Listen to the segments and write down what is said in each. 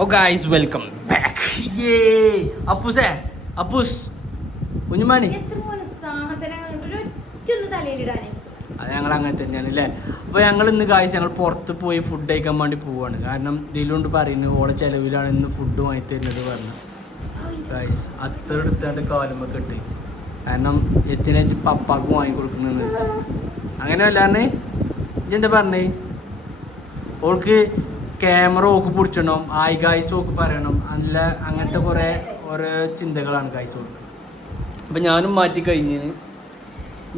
ഓ guys welcome back. അപ്പൂസേ Appus കുഞ്ഞുമാനി അത് ഞങ്ങൾ അങ്ങനെ തന്നെയാണ് അല്ലേ. അപ്പോൾ ഞങ്ങൾ ഇന്ന് ഗൈസ് ഞങ്ങൾ പുറത്ത് പോയി ഫുഡ് കഴിക്കാൻ വേണ്ടി പോവാണ്. കാരണം ഇതിലുകൊണ്ട് പറയുന്നത് ഓളെ ചിലവിലാണ് ഇന്ന് ഫുഡ് വാങ്ങി തരുന്നത് പറഞ്ഞു. ഗൈസ് അത്ര എടുത്താണ്ട് കാലുമൊക്കെ ഇട്ട് കാരണം എത്തിനേച്ച് പപ്പാക്ക് വാങ്ങി കൊടുക്കണമെന്ന് വെച്ചു. അങ്ങനെ അല്ലാണ്ട് ഇതെന്താ പറഞ്ഞേ ഓൾക്ക് ക്യാമറ ഓക്ക് പിടിച്ചിടണം, ആയി ഗായ്സ് ഓക്ക് പറയണം, അല്ല അങ്ങനത്തെ കുറേ ഓരോ ചിന്തകളാണ് ഗായ്സ് ഓക്ക്. അപ്പം ഞാനും മാറ്റി കഴിഞ്ഞതിന്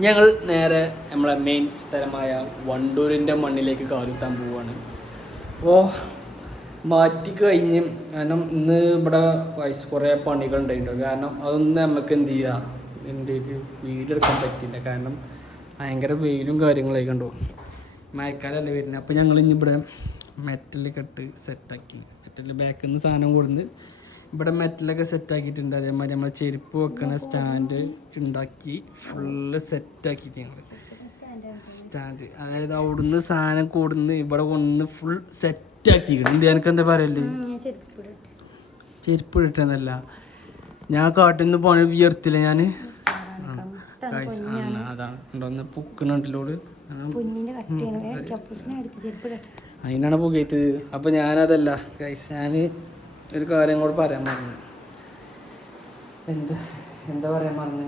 ഞങ്ങൾ നേരെ നമ്മളെ മെയിൻ സ്ഥലമായ വണ്ടൂരിൻ്റെ മണ്ണിലേക്ക് കാലുത്താൻ പോവുകയാണ്. അപ്പോൾ മാറ്റി കഴിഞ്ഞ് കാരണം ഇന്ന് ഇവിടെ ഗായ്സ് കുറേ പണികൾ ഉണ്ടായിട്ടുണ്ട്. കാരണം അതൊന്നും നമുക്ക് എന്ത് ചെയ്യുക എന്തേക്ക് വീഡിയോ എടുക്കാൻ പറ്റില്ല. കാരണം ഭയങ്കര വെയിലും കാര്യങ്ങളൊക്കെ കണ്ടു, മഴക്കാലമല്ലേ വരുന്നത്. അപ്പോൾ ഞങ്ങൾ ഇനി ഇവിടെ മെറ്റലൊക്കെ ഇട്ട് സെറ്റാക്കി, മെറ്റലിൻ്റെ ബാക്കിൽ നിന്ന് സാധനം കൊടുന്ന് ഇവിടെ മെറ്റലൊക്കെ സെറ്റാക്കിയിട്ടുണ്ട്. അതേമാതിരി നമ്മൾ ചെരുപ്പ് വെക്കുന്ന സ്റ്റാൻഡ് ഉണ്ടാക്കി ഫുള്ള് സെറ്റാക്കിയിട്ട് ഞങ്ങൾ സ്റ്റാൻഡ്, അതായത് അവിടുന്ന് സാധനം കൊടുന്ന് ഇവിടെ കൊണ്ടുവന്ന് ഫുൾ സെറ്റാക്കിക്കണം. എന്ത് എനിക്ക് എന്താ പറയല്ലേ, ചെരുപ്പ് ഇട്ടെന്നല്ല ഞാൻ കാട്ടിൽ നിന്ന് പോണ വിയർത്തില്ല ഞാൻ. അതാണ് ഉണ്ടോന്ന് പുക്കണുണ്ടിലോട് അതിനാണ് പുകയത്തത്. അപ്പോൾ ഞാനതല്ല ഗൈസ്, ഞാൻ ഒരു കാര്യം കൂടെ പറയാൻ പറഞ്ഞു. എന്താ പറയാൻ പറഞ്ഞു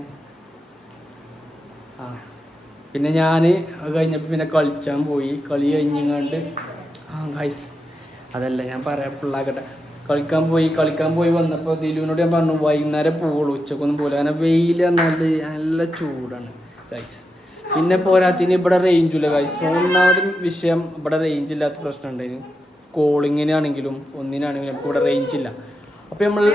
പിന്നെ ഞാൻ അത് കഴിഞ്ഞപ്പോൾ പിന്നെ കളിച്ചാൻ പോയി. കളി കഴിഞ്ഞങ്ങാണ്ട് ഗൈസ് അതല്ല ഞാൻ പറയാം ഫുള്ളാക്കട്ടെ. കളിക്കാൻ പോയി വന്നപ്പോൾ ദിലുവിനോട് ഞാൻ പറഞ്ഞു വൈകുന്നേരം പോവുള്ളൂ, ഉച്ചക്കൊന്നും പോകില്ല. കാരണം വെയിൽ പറഞ്ഞാൽ നല്ല ചൂടാണ് ഗൈസ്. പിന്നെ പോരാത്തിന് ഇവിടെ റേഞ്ചില്ല ഗൈസ്. ഒന്നാമത് വിഷയം ഇവിടെ റേഞ്ച് ഇല്ലാത്ത പ്രശ്നം ഉണ്ടായിരുന്നു. കോളിങ്ങിനാണെങ്കിലും ഒന്നിനാണെങ്കിലും നമുക്ക് ഇവിടെ റേഞ്ച് ഇല്ല. അപ്പോൾ നമ്മൾ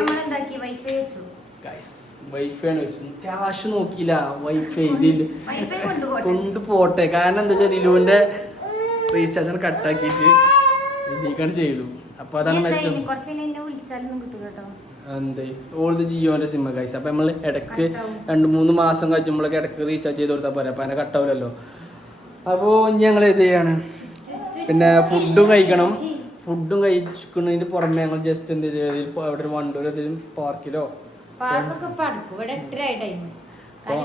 ഗൈസ് വൈഫൈ ആണ് വെച്ചു, ക്യാഷ് നോക്കിയില്ല, വൈഫൈ ഇതിൽ കൊണ്ടുപോട്ടെ. കാരണം എന്താ വെച്ചാൽ ദിലുവിൻ്റെ റീചാർജ് കട്ടാക്കിയിട്ട് ഇതിലേക്കാണ് ചെയ്തു. അപ്പോൾ അതാണ് മെച്ചം. എന്തേ ഓൾത് ജിയോൻ്റെ സിമ്മ ഗൈസ്. അപ്പോൾ നമ്മൾ ഇടയ്ക്ക് 2-3 മാസം കഴിച്ചുമ്പോഴൊക്കെ ഇടയ്ക്ക് റീചാർജ് ചെയ്ത് കൊടുത്താൽ പോരാ, അപ്പോൾ അതിനെ കട്ടാവില്ലല്ലോ. അപ്പോൾ ഞങ്ങൾ ഇത് ചെയ്യാണ്. പിന്നെ ഫുഡും കഴിക്കണം. ഫുഡും കഴിക്കുന്നതിന് പുറമെ ഞങ്ങൾ ജസ്റ്റ് എന്ത് ചെയ്ത് അവിടെ ഒരു വണ്ടൂർ എന്തെങ്കിലും പാർക്കിലോ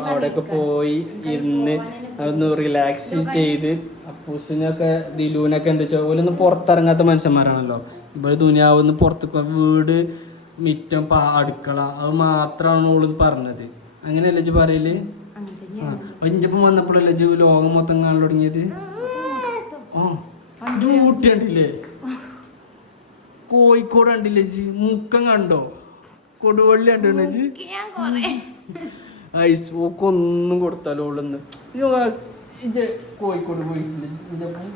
അവിടെയൊക്കെ പോയി ഇരുന്ന് ഒന്ന് റിലാക്സ് ചെയ്ത് അപ്പൂസിനൊക്കെ ദിലുവിനൊക്കെ എന്താ വെച്ചാൽ ഓലൊന്ന് പുറത്തിറങ്ങാത്ത മനുഷ്യന്മാരാണല്ലോ. ഇവിടെ ദുനിയാവുന്ന് പുറത്തേക്ക് വീട് മിറ്റം അടുക്കള അത് മാത്രമാണ് ഓളിത് പറഞ്ഞത്. അങ്ങനെയല്ലേ ഇജ്ജ് പറയല്? ഇഞ്ചപ്പം വന്നപ്പോഴല്ലേ ഇജ്ജ് ലോകം മൊത്തം കാണാൻ തുടങ്ങിയത്? ഊട്ടി കണ്ടില്ലേ, കോഴിക്കോട് കണ്ടില്ലേ ഇജ്ജ്, മുക്കം കണ്ടോ, കൊടുവള്ളി കണ്ടോ ഇജ്ജ്? ഐസ് ഓക്കൊന്നും കൊടുത്താലോ ഓളൊന്ന് ഇജ്ജ് കോഴിക്കോട് പോയിട്ടില്ലേ? ഇഞ്ചപ്പം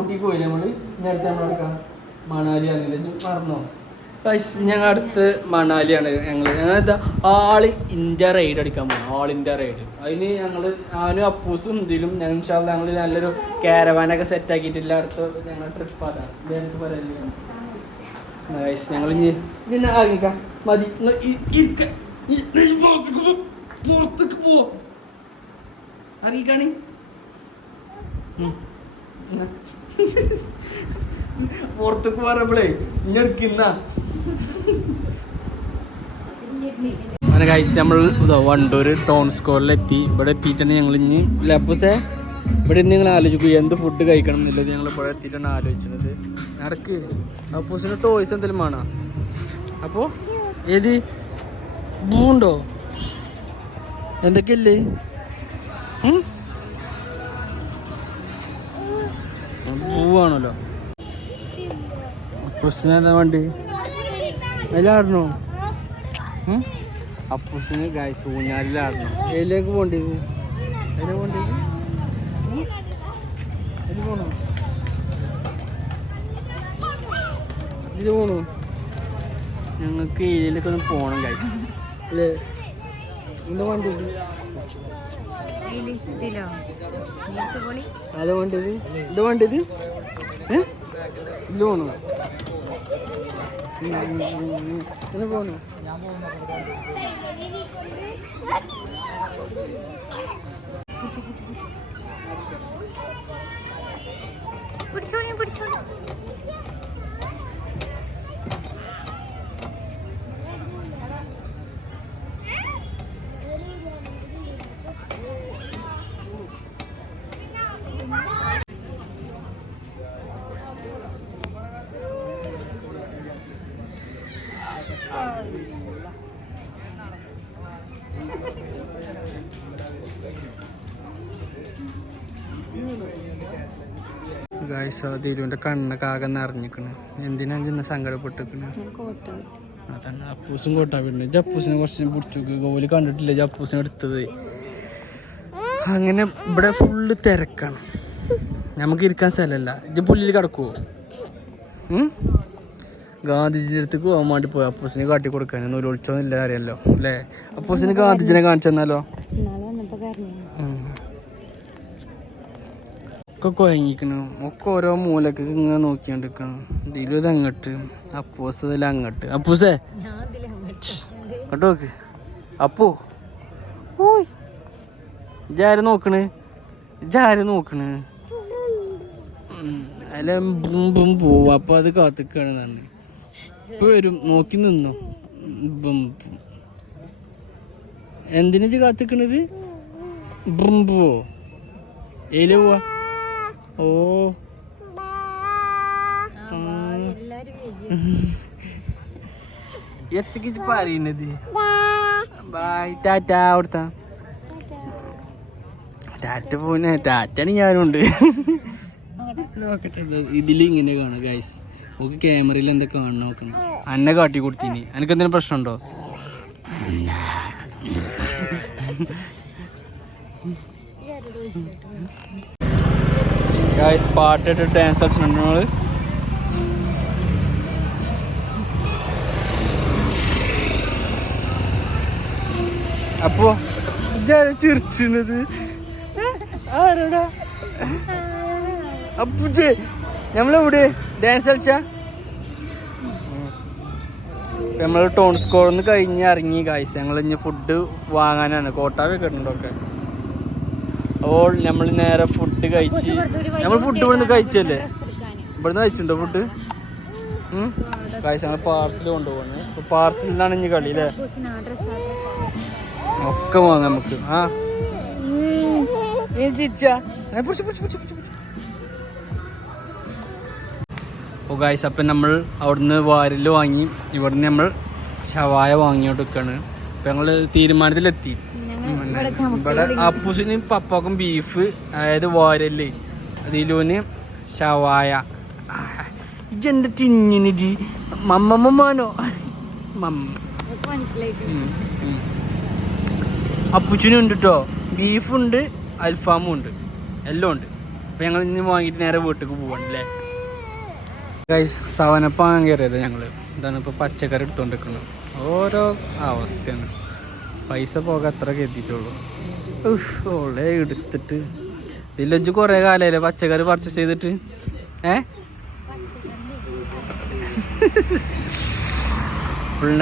ഊട്ടി പോയില്ലേ നമ്മള് നേരത്തെ നമ്മളെടുക്കാം മണാലി ആണെന്നില്ല ഇജ്ജ് മറന്നോ? ഞങ്ങൾ അടുത്ത് മണാലിയാണ്. ഞങ്ങളെന്താ ആൾ ഇന്ത്യ റൈഡ് അടിക്കാൻ പോകും, ഓൾ ഇന്ത്യ റൈഡ്. അതിന് ഞാനും അപ്പൂസും ഇതിലും ഞങ്ങൾ നല്ലൊരു കാരവാനൊക്കെ സെറ്റാക്കിയിട്ടില്ല. അടുത്ത ഞങ്ങൾ ട്രിപ്പ് അതാണ്. ഇതെനിക്ക് പറയല്ലേ ഞങ്ങൾ ഇനി അറിയിക്കാം മതി. പുറത്തേക്ക് പോ അറിയിക്കാണി പുറത്തേക്ക് പറയുമ്പോഴേ ഇനി എടുക്കുന്ന അങ്ങനെ കഴിച്ച് നമ്മൾ വണ്ടൂർ ടൗൺ സ്ക്വയറിലെത്തി. ഇവിടെ എത്തിയിട്ടാണ് ഞങ്ങൾ ഇനി ലപ്പൂസേ ഇവിടെ നിങ്ങൾ ആലോചിക്കും എന്ത് ഫുഡ് കഴിക്കണം എന്നുള്ളത്. ഞങ്ങൾ ഇവിടെ എത്തിയിട്ടാണ് ആലോചിച്ചത്. നടക്ക് അപ്പൂസിന് ടോയ്സ് എന്തെങ്കിലും വേണോ? അപ്പോൾ ഏത് മൂണ്ടോ എന്തൊക്കെയല്ലേ? പൂവാണല്ലോ. അപ്പൂസിന് എന്താ വേണ്ടി അതിലാടണോ? അപ്പൂസിന് ഗായ്സ് ഊഞ്ഞാലിലാടണം. ഏതിലേക്ക് പോകേണ്ടത്? അതിലേക്ക് പോകേണ്ടത് അതിൽ പോകണോ? ഇതിൽ പോകണോ? ഞങ്ങൾക്ക് ഏതിലേക്ക് ഒന്ന് പോകണം ഗായ്സ് അല്ലേ? എന്താ വേണ്ടത്? അത് വേണ്ടത് ഇത് വേണ്ടത് ഇതിൽ പോകണോ? ഇങ്ങനെ പോകണോ? ദിലുവിന്റെ കണ്ണൊക്കെ ആകെ നിറഞ്ഞിക്കണ്. എന്തിനാണ് ഇന്ന് സങ്കടപ്പെട്ടിരിക്കണ്? അതാണ് അപ്പൂസും കോട്ടാ വീടുണ്ട്. ജപ്പൂസിനെ കുറച്ച് പിടിച്ചു ഗോലി കണ്ടിട്ടില്ല ജപ്പൂസിനെ എടുത്തത്. അങ്ങനെ ഇവിടെ ഫുള്ള് തിരക്കാണ്, നമുക്ക് ഇരിക്കാൻ സ്ഥലമല്ല. ഇത് പുള്ളിയിൽ കിടക്കുവോ? ഗാന്ധിജിയുടെ അടുത്തേക്ക് പോകാൻ വേണ്ടി പോയി അപ്പൂസിനെ കാട്ടി കൊടുക്കാൻ. ഒരു ഒളിച്ചൊന്നുമില്ല അറിയാലോ അല്ലേ? അപ്പൂസിന് ഗാന്ധിജിനെ കാണിച്ചു തന്നാലോ? ഒക്കെ കുഴങ്ങിക്കണം, ഒക്കെ ഓരോ മൂലക്ക് ഇങ്ങനെ നോക്കിക്കൊണ്ടിരിക്കണം. ഇതിലും ഇത് അങ്ങോട്ട്, അപ്പൂസ് ഇതിൽ അങ്ങോട്ട്. അപ്പൂസേ അങ്ങോട്ട് നോക്ക്. അപ്പൂ ഓയ് ഇജാര് നോക്കണ്? അല്ല ബും പോവും. അപ്പൊ അത് കാത്തിക്കാണ് തന്നെ. ഇപ്പൊ വരും, നോക്കി നിന്നോ. എന്തിനാ ഇജ്ജ് കാത്തിക്കണത്? പോവോ? ഏല് പോവാ? ഓ എത്രക്ക് പറയുന്നത്? ബൈ ടാറ്റ. അവിടുത്തെ ടാറ്റ പോനെ ടാറ്റാണ് ഞാനുണ്ട്. നോക്കട്ടെ, ഇതിലിങ്ങനെ കാണാം ഗൈസ്. നമുക്ക് ക്യാമറയിൽ എന്താ കാണണം നോക്കണം. അന്നെ കാട്ടി കൊടുത്തിനി, എനിക്കെന്തെങ്കിലും പ്രശ്നമുണ്ടോ? ഗൈസ് പാട്ടിട്ട് ഡാൻസ് കളിച്ചിട്ടുണ്ട് നമ്മള്. അപ്പോ ചിരിച്ചത് ആരോടാ? അപ്പൂജേ നമ്മളെവിടെ ഡാൻസ് കളിച്ചാ? നമ്മൾ ടൗൺ സ്കോളിൽ കഴിഞ്ഞ് ഇറങ്ങി ഗൈസ്. ഞങ്ങൾ ഇനി ഫുഡ് വാങ്ങാനാണ്. കോട്ടാവി കിട്ടുന്നുണ്ടൊക്കെ. അപ്പോൾ നമ്മൾ നേരെ ഫുഡ് കഴിച്ച്, നമ്മൾ ഫുഡ് ഇവിടുന്ന് കഴിച്ചല്ലേ? ഇവിടുന്ന് കഴിച്ചിട്ടുണ്ടോ ഫുഡ്? ഗൈസ് ഞങ്ങൾ പാർസൽ കൊണ്ടുപോകുന്നത്. അപ്പോൾ പാർസലിലാണ് ഇനി കളി അല്ലേ? ഒക്കെ വാങ്ങാം നമുക്ക്. ആ ഓ ഗൈസ്, അപ്പം നമ്മൾ അവിടുന്ന് വാരല് വാങ്ങി ഇവിടുന്ന് നമ്മൾ ഷവായ വാങ്ങിയോണ്ടിരിക്കാണ്. അപ്പം ഞങ്ങൾ തീരുമാനത്തിലെത്തി. ഇവിടെ അപ്പൂസിന് പപ്പാക്കും ബീഫ്, അതായത് വാരല്, ദിലുവിന് ഷവായ. ഇജെന്റെ തിന്നിന് ജി മമ്മമ്മമാനോ അപ്പൂച്ചിനും ഉണ്ട് കേട്ടോ. ബീഫുണ്ട്, അൽഫാമും ഉണ്ട്, എല്ലാം ഉണ്ട്. അപ്പം ഞങ്ങൾ ഇന്ന് വാങ്ങിയിട്ട് നേരെ വീട്ടിലേക്ക് പോവാണല്ലേ ഗൈസ്. സവനപ്പാൻ കയറിയത് ഞങ്ങൾ. ഇതാണ് ഇപ്പോൾ പച്ചക്കറി എടുത്തുകൊണ്ടിരിക്കുന്നത്. ഓരോ അവസ്ഥയാണ്. പൈസ പോകാൻ അത്ര കരുതിയിട്ടുള്ളൂ. ഓളെ എടുത്തിട്ട് ഇതിലൊഞ്ച് കുറേ കാലമല്ലേ പച്ചക്കറി പർച്ചേസ് ചെയ്തിട്ട്.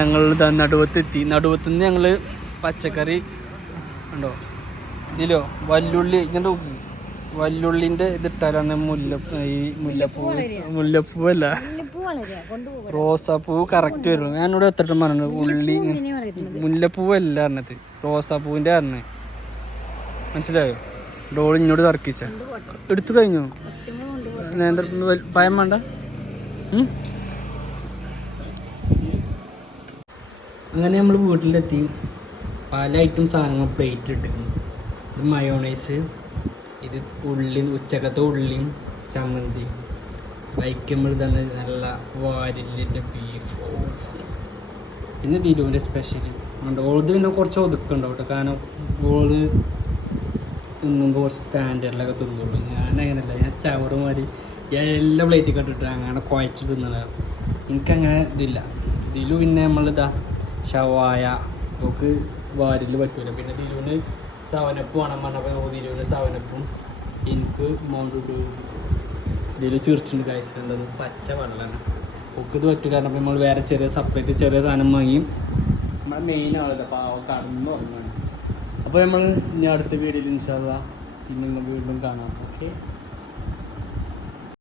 ഞങ്ങൾ നടുവത്തെത്തി. നടുവത്തുനിന്ന് ഞങ്ങൾ പച്ചക്കറി ഉണ്ടോ ഇതിലോ വല്ലുള്ളി ഇങ്ങനെ നോക്കി. വല്ലുള്ളിൻ്റെ ഇതിട്ടാലാണ് മുല്ലപ്പൂവല്ല റോസാപ്പൂവ് കറക്റ്റ് വരും. ഞാനിവിടെ എത്തിട്ടും പറഞ്ഞു ഉള്ളി മുല്ലപ്പൂവല്ല പറഞ്ഞത്, റോസാപ്പൂവിൻ്റെ പറഞ്ഞത്. മനസ്സിലായോ? ഡോൾ ഇങ്ങോട്ട് തർക്കിച്ച എടുത്തു കഴിഞ്ഞു. പയം വേണ്ട. അങ്ങനെ നമ്മൾ വീട്ടിലെത്തി. പല ഐറ്റം സാധനങ്ങൾ പ്ലേറ്റ് ഇട്ടിരുന്നു. ഇത് മയോണൈസ്, ഇത് ഉള്ളി, ഉച്ചക്കത്തെ ഉള്ളിയും ചമ്മന്തി, വൈക്കുമ്പോൾ തന്നെ നല്ല വാരിലിൻ്റെ ബീഫ്, പിന്നെ ദിലുവിൻ്റെ സ്പെഷ്യൽ ഉണ്ട്. ഓളത് പിന്നെ കുറച്ച് ഒതുക്കുണ്ടാവും കേട്ടോ. കാരണം ഓള് തിന്നുമ്പോൾ കുറച്ച് സ്റ്റാൻഡേർഡിലൊക്കെ തിന്നുള്ളൂ. ഞാനങ്ങനെയല്ല, ഞാൻ ചവറുമാതിരി ഞാൻ എല്ലാ പ്ലേറ്റിൽ കണ്ടിട്ട് അങ്ങനെ കുഴച്ച് തിന്നതാണ്. എനിക്കങ്ങനെ ഇതില്ല. ദിലു പിന്നെ നമ്മളിതാ ഷവായ, നമുക്ക് വാരിൽ പറ്റൂല. പിന്നെ ദിലുവിന് സവനപ്പ് വേണം പറഞ്ഞപ്പോൾ ദിലുവിന് സവനപ്പും, എനിക്ക് മൗണ്ട് ഇതിൽ ചിരിച്ചുണ്ട് കഴിച്ചിട്ടുണ്ടത് പച്ച വെള്ളമാണ്. ഒക്കെ ഇത് പറ്റൂല കാരണം നമ്മൾ വേറെ ചെറിയ സെപ്പറേറ്റ് ചെറിയ സാധനം വാങ്ങി. നമ്മുടെ മെയിൻ ആളല്ല പാവ കടന്നു തുടങ്ങുകയാണ്. അപ്പോൾ നമ്മൾ ഇനി അടുത്ത വീഡിയോയിൽ ഇൻഷാ അല്ലാഹ് പിന്നെ വീണ്ടും കാണാം. ഓക്കെ.